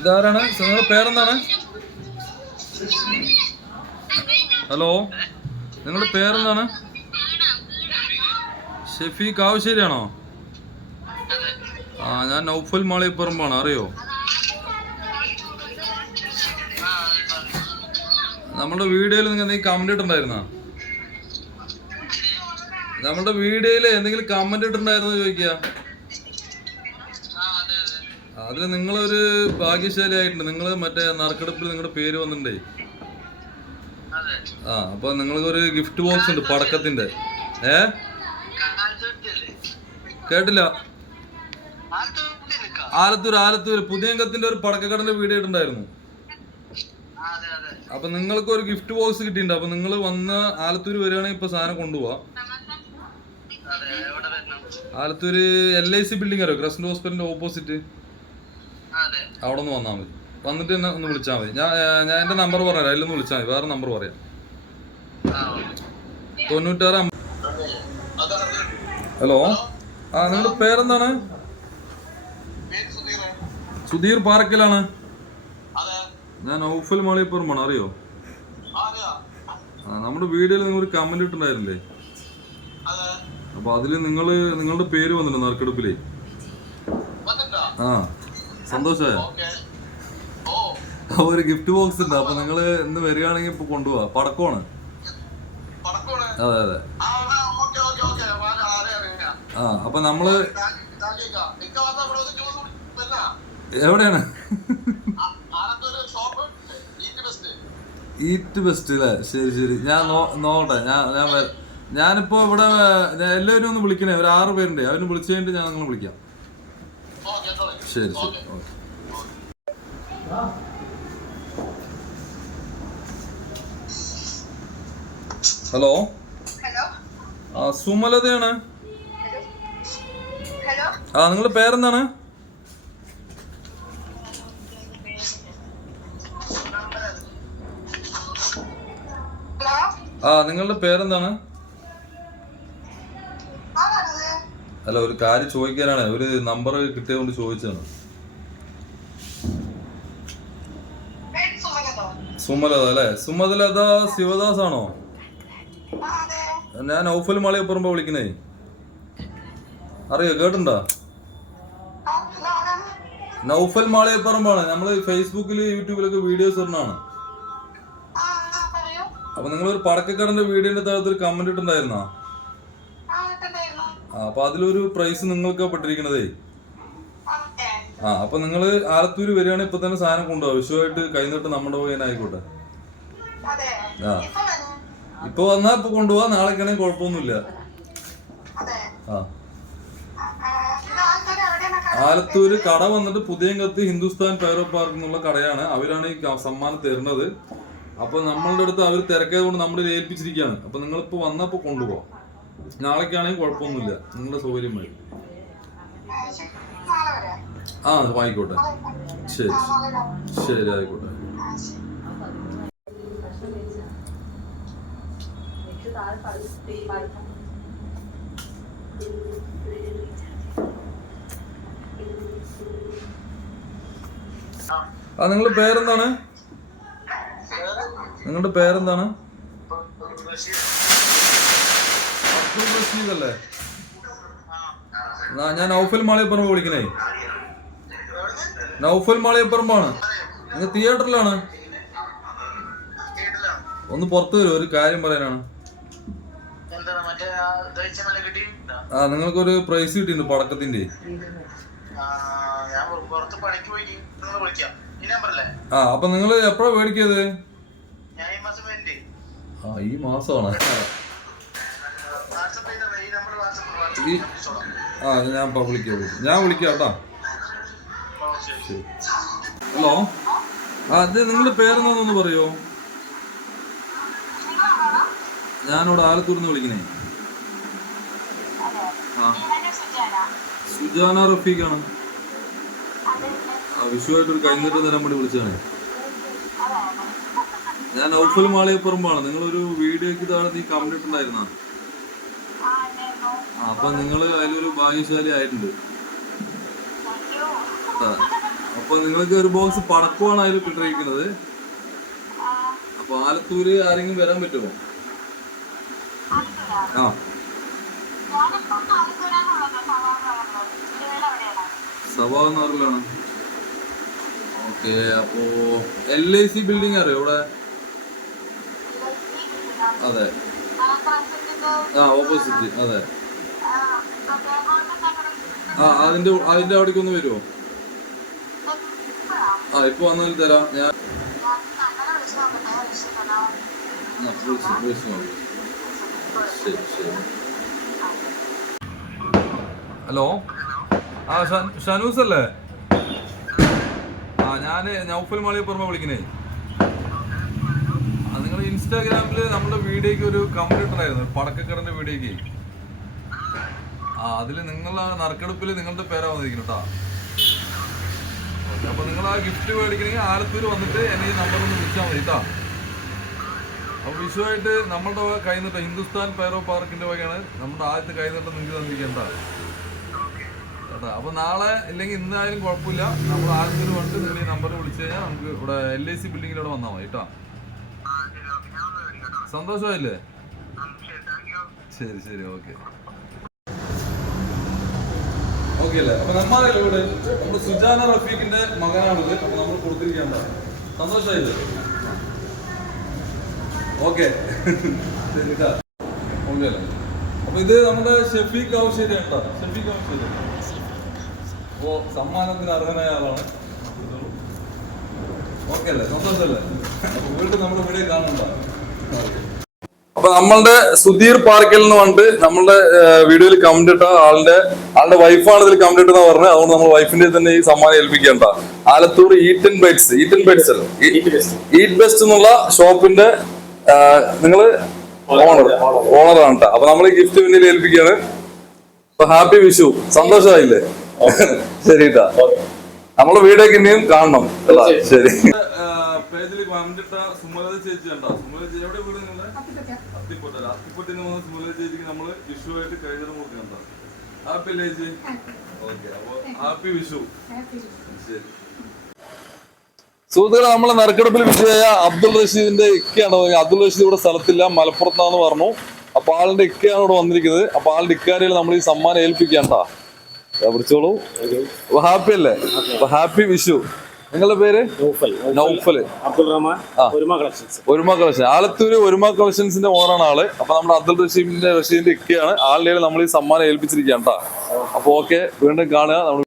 ഇതാരാണ്? നിങ്ങളുടെ പേരെന്താണ്? ഹലോ? നിങ്ങളുടെ പേരെന്താണ്? ഷെഫീഖ് ആവശ്ശേരിയാണോ? ആ ഞാൻ നൗഫൽ മാളിയപ്പറമ്പാണ്. അറിയോ? നമ്മുടെ വീഡിയോയിൽ നിങ്ങൾ എന്തെങ്കിലും കമന്റ് ഇട്ടുണ്ടായിരുന്ന നമ്മുടെ വീഡിയോയിൽ എന്തെങ്കിലും കമന്റ് ഇട്ടുണ്ടായിരുന്നോ ചോദിക്കുക അതിൽ നിങ്ങളൊരു ഭാഗ്യശാലി ആയിട്ടുണ്ട് നിങ്ങൾ മറ്റേ നറുക്കെടുപ്പിൽ നിങ്ങളുടെ പേര് വന്നിട്ടുണ്ടേ. ആ അപ്പൊ നിങ്ങൾക്ക് ഒരു ഗിഫ്റ്റ് ബോക്സ് ഉണ്ട് പടക്കത്തിന്റെ. ഏ? കേട്ടില്ല. ആലത്തൂർ ആലത്തൂർ പുതിയങ്കത്തിന്റെ ഒരു പടക്കക്കടന്റെ വീട് ഇട്ടുണ്ടായിരുന്നു അപ്പൊ നിങ്ങൾക്ക് ഒരു ഗിഫ്റ്റ് ബോക്സ് കിട്ടിയിട്ടുണ്ട്. അപ്പൊ നിങ്ങൾ വന്ന് ആലത്തൂർ വരികയാണെങ്കിൽ ഇപ്പൊ സാധനം കൊണ്ടുപോവാ. Alathur L I C building അറിയോ? ക്രസന്റ് ഹോസ്പിറ്റലിന്റെ ഓപ്പോസിറ്റ് അവിടെ നിന്ന് വന്നാൽ മതി. വന്നിട്ട് എന്നെ ഒന്ന് വിളിച്ചാൽ മതി. ഞാൻ ഞാൻ എന്റെ നമ്പർ പറയാം. അതിലൊന്ന് വിളിച്ചാൽ മതി. വേറെ നമ്പർ പറയാം. തൊണ്ണൂറ്റാറ് ഹലോ? ആ നിങ്ങളുടെ പേരെന്താണ്? സുധീർ പാറക്കലാണ്. ഞാൻ ഔഫൽ മാളിയപ്പുറമാണ്. അറിയോ? ആ നമ്മുടെ വീഡിയോയിൽ നിങ്ങൾ ഒരു കമന്റ് ഇട്ടുണ്ടായിരുന്നില്ലേ അപ്പൊ അതിൽ നിങ്ങൾ നിങ്ങളുടെ പേര് വന്നിട്ടുണ്ട് നറുക്കെടുപ്പിലേ. ആ. സന്തോഷമായ? അപ്പൊ ഒരു ഗിഫ്റ്റ് ബോക്സ് ഉണ്ട്. അപ്പൊ നിങ്ങൾ ഇന്ന് വരികയാണെങ്കിൽ ഇപ്പൊ കൊണ്ടുപോവാ. പടക്കമാണ്. അതെ അതെ. ആ അപ്പൊ നമ്മൾ എവിടെയാണ്? ഈറ്റ് ബെസ്റ്റ് അല്ലേ ശരി ശരി. ഞാൻ നോക്കട്ടെ. ഞാൻ ഞാൻ ഞാനിപ്പോ ഇവിടെ എല്ലാവരും ഒന്ന് വിളിക്കണേ. ഒരു ആറ് പേരുണ്ട്. അവർ വിളിച്ചു കഴിഞ്ഞിട്ട് ഞാൻ നിങ്ങളെ വിളിക്കാം. ശരി ശരി. ഓക്കെ. ഹലോ? ഹലോ? ആ സുമലതയാണ് ആ നിങ്ങളുടെ പേരെന്താണ്? ആ നിങ്ങളുടെ പേരെന്താണ്? അല്ല ഒരു കാര്യം ചോദിക്കാനാണ്. ഒരു നമ്പർ കിട്ടിയതുകൊണ്ട് ചോദിച്ചതാണ്. സുമലത അല്ലേ? സുമലത ശിവദാസ് ആണോ ഞാൻ ഔഫൽ മാളിയപ്പുറമ്പ വിളിക്കുന്നേ അറിയോ? കേട്ടുണ്ടോ നൗഫൽ മാളിയപ്പുറമ്പാണ് നമ്മൾ ഫേസ്ബുക്കിൽ യൂട്യൂബിലൊക്കെ വീഡിയോസ് ഇടുന്നതാണ്. അപ്പൊ നിങ്ങൾ ഒരു പടക്കക്കടന്റെ വീഡിയോന്റെ താഴത്ത് ഒരു കമന്റ് ഇട്ടുണ്ടായിരുന്നോ? ഇട്ടുണ്ടായിരുന്നു ആ അപ്പൊ അതിലൊരു പ്രൈസ് നിങ്ങൾക്ക് പെട്ടിരിക്കണതേ? ആ അപ്പൊ നിങ്ങൾ ആലത്തൂര് വരികയാണെങ്കിൽ ഇപ്പൊ തന്നെ സാധനം കൊണ്ടുപോകാം വിഷുവായിട്ട് കൈനീട്ട് നമ്മുടെ പോയതിനായിക്കോട്ടെ ആ. ഇപ്പൊ വന്നാ? ഇപ്പൊ കൊണ്ടുപോവാ. നാളേക്കാണെങ്കിൽ കുഴപ്പമൊന്നുമില്ല. ആ? ആലത്തൂര് കട വന്നിട്ട് പുതിയങ്കത്ത് ഹിന്ദുസ്ഥാൻ പൈറോ പാർക്ക് എന്നുള്ള കടയാണ്. അവരാണ് ഈ സമ്മാനം തരുന്നത്. അപ്പൊ നമ്മളുടെ അടുത്ത് അവർ തിരക്കായത് കൊണ്ട് നമ്മൾ ഏൽപ്പിച്ചിരിക്കുകയാണ്. അപ്പൊ നിങ്ങളിപ്പോ വന്നപ്പോ കൊണ്ടുപോകാം നാളേക്കാണെങ്കിൽ കുഴപ്പമൊന്നുമില്ല. നിങ്ങളുടെ സൗകര്യം മതി. ആ, ആയിക്കോട്ടെ. ശരി. ശരി ആയിക്കോട്ടെ. ആ, നിങ്ങളുടെ പേരെന്താണ്? നിങ്ങളുടെ പേരെന്താണ്? അല്ലേ? ഞാൻ നൗഫൽ മാളിയപ്പുറമ്പ് വിളിക്കണേ. നൗഫൽ മാളിയപ്പുറമ്പാണ്. നിങ്ങൾ തിയേറ്ററിലാണ്. ഒന്ന് പുറത്തു വരും ഒരു കാര്യം പറയാനാണ്. ആ നിങ്ങൾക്കൊരു പ്രൈസ് കിട്ടിയിട്ടുണ്ട് പടക്കത്തിന്റെ ആ അപ്പൊ നിങ്ങൾ എപ്പോഴാ വേണ്ടി ആ ഈ മാസമാണ്. ഈ- ആ ഞാൻ ഇപ്പൊ വിളിക്കാം ഞാൻ വിളിക്കാം കേട്ടോ. ഹലോ? ആ അത് നിങ്ങളുടെ പേരെന്താണെന്നൊന്ന് പറയോ? ഞാനിവിടെ ആലത്തൂർ നിന്ന് വിളിക്കണേ. ആ. സുജാന റഫീഖാണ്. ആ വിഷുവായിട്ട് ഒരു കൈനീട്ട് തരാൻ വേണ്ടി വിളിച്ചതാണ്. ഞാൻ ഔഫൽ മാളിയപ്പുറമ്പാണ്. നിങ്ങളൊരു വീഡിയോക്ക് താഴെ നീ കമന്റ് ഇട്ടുണ്ടായിരുന്ന? അപ്പൊ നിങ്ങൾ അതിലൊരു ഭാഗ്യശാലി ആയിട്ടുണ്ട്. അപ്പൊ നിങ്ങൾക്ക് ഒരു ബോക്സ് പടക്കമാണ് അതിൽ കിട്ടിയിരിക്കുന്നത് അപ്പൊ ആലത്തൂര് ആരെങ്കിലും വരാൻ പറ്റുമോ? ആ. ഞാനിപ്പം നാറിലാണ് ഓക്കെ അപ്പോ എൽ ഐ സി ബിൽഡിംഗ് അറിയോ ഇവിടെ അതെ. ആ ഓപ്പോസിറ്റ് അതെ. ആ അതിന്റെ അതിന്റെ അവിടേക്ക് ഒന്ന് വരുമോ ആ ഇപ്പൊ വന്നാൽ തരാം. ഞാൻ ഹലോ? ആ ഷനൂസ് അല്ലേ ആ ഞാൻ നൗഫൽ മാളിയപ്പുറമ വിളിക്കണേ. നിങ്ങൾ ഇൻസ്റ്റാഗ്രാമിൽ നമ്മുടെ വീഡിയോക്ക് ഒരു കമന്റ് ഇട്ടായിരുന്നു പടക്കക്കടന്റെ വീഡിയോക്ക് ആ അതിൽ നിങ്ങൾ നറുക്കെടുപ്പിൽ നിങ്ങളുടെ പേരാ വന്നിരിക്കുന്നു കേട്ടോ ഓക്കെ അപ്പൊ നിങ്ങൾ ആ ഗിഫ്റ്റ് മേടിക്കണമെങ്കിൽ ആലത്തൂർ വന്നിട്ട് എന്നെ ഈ നമ്പർ ഒന്ന് വിളിച്ചാൽ മതി കേട്ടോ അപ്പൊ വിഷുവായിട്ട് നമ്മളുടെ വക കൈ നീട്ടം ഹിന്ദുസ്ഥാൻ പൈറോ പാർക്കിന്റെ വകയാണ് നമ്മുടെ ആദ്യത്തെ കൈ നീട്ടം നിങ്ങൾക്ക് തന്നിരിക്കേണ്ട കേട്ടോ അപ്പൊ നാളെ ഇല്ലെങ്കിൽ ഇന്നായാലും കുഴപ്പമില്ല. നമ്മൾ ആലത്തൂർ വന്നിട്ട് നിങ്ങൾ ഈ നമ്പർ വിളിച്ചു കഴിഞ്ഞാൽ നമുക്ക് ഇവിടെ എൽ ഐ സി ബിൽഡിങ്ങിലൂടെ വന്നാൽ മതി കേട്ടോ സന്തോഷമായില്ലേ? ശരി ശരി ഓക്കെ. ഓക്കെ അല്ലേ അപ്പൊ നമ്മളെ ഇവിടെ നമ്മൾ സുജാന റഫീഖിന്റെ മകനാണിത്. അപ്പൊ നമ്മൾ കൊടുത്തിരിക്കേണ്ട സന്തോഷമായില്ലേ? ഓക്കെ. ശരി കേട്ടോ ഓക്കെ അപ്പൊ ഇത് നമ്മുടെ ഷെഫീഖ് ആവശ്യരി ഉണ്ടോ ഷെഫീഖ് ആവശ്യരി അപ്പോ സമ്മാനത്തിന് അർഹനായ ആളാണ്. ഓക്കെ അല്ലേ സന്തോഷമല്ലേ? അപ്പൊ നമ്മൾ നമ്മുടെ കാണണ്ട അപ്പൊ നമ്മളുടെ സുധീർ പാർക്കൽ എന്ന് പറഞ്ഞിട്ട് നമ്മളുടെ വീഡിയോയിൽ കമന്റ് ഇട്ട ആളുടെ ആളുടെ വൈഫാണ് ഇതിൽ കമന്റ് ഇട്ടെന്ന് പറഞ്ഞത്. അതുകൊണ്ട് നമ്മൾ വൈഫിന്റെ തന്നെ ഈ സമ്മാനം ഏൽപ്പിക്കേണ്ട. Alathur Eaten Bites Eaten Bites അല്ലേ? ഈറ്റ് ബെസ്റ്റ് എന്നുള്ള ഷോപ്പിന്റെ നിങ്ങൾ ഓണർ ഓണറാണ് കേട്ടോ അപ്പൊ നമ്മൾ ഈ ഗിഫ്റ്റ് പിന്നിൽ ഏൽപ്പിക്കുകയാണ്. അപ്പൊ ഹാപ്പി വിഷു. സന്തോഷമായില്ലേ? ശരി കേട്ടാ നമ്മളെ വീടൊക്കെ ഇനിയും കാണണം? ശരി. പേജിൽ കമന്റിട്ട സുമലത ചേച്ചി ഉണ്ടോ സുമലത ചേച്ചി എവിടെ വീട് നിങ്ങളുടെ അത്തിപ്പൊട്ടല്ല അത്തിപ്പൊട്ടിന് വന്ന സുമലത ചേച്ചിക്ക് നമ്മൾ വിഷുവായിട്ട് കഴിഞ്ഞിട്ട് കൊടുക്കണ്ട ഹാപ്പി അല്ലേ ചേച്ചി? ഓക്കെ അപ്പൊ ഹാപ്പി വിഷു. ശരി. സുഹൃത്തുക്കളെ നമ്മളെ നറുക്കെടുപ്പിൽ വിജയായ അബ്ദുൾ റഷീദിന്റെ ഇക്കയാണ്? അബ്ദുൾ റഷീദ് ഇവിടെ സ്ഥലത്തില്ല. മലപ്പുറത്താന്ന് പറഞ്ഞു. അപ്പൊ ആളിന്റെ ഇക്കയാണ് ഇവിടെ വന്നിരിക്കുന്നത്. അപ്പൊ ആളുടെ ഇക്കാരിയിൽ നമ്മൾ ഈ സമ്മാനം ഏൽപ്പിക്കണ്ട വിളിച്ചോളൂ. ഹാപ്പി അല്ലേ? ഹാപ്പി വിഷു. നിങ്ങളുടെ പേര്? നൗഫൽ. നൗഫൽ അബ്ദുൾ റഹ്മാൻ ഒരുമ കളക്ഷൻസ്. ഒരുമ കളക്ഷൻ. ആലത്തൂര് ഒരുമ കളക്ഷൻസിന്റെ ഓണാണ് ആൾ. അപ്പൊ നമ്മുടെ അബ്ദുൾ റഷീദിന്റെ റഷീദിന്റെ ഇക്കയാണ്. ആളുടെ നമ്മൾ ഈ സമ്മാനം ഏൽപ്പിച്ചിരിക്കുകയാണ് കേട്ടോ അപ്പൊ ഓക്കെ വീണ്ടും കാണുക. നമ്മൾ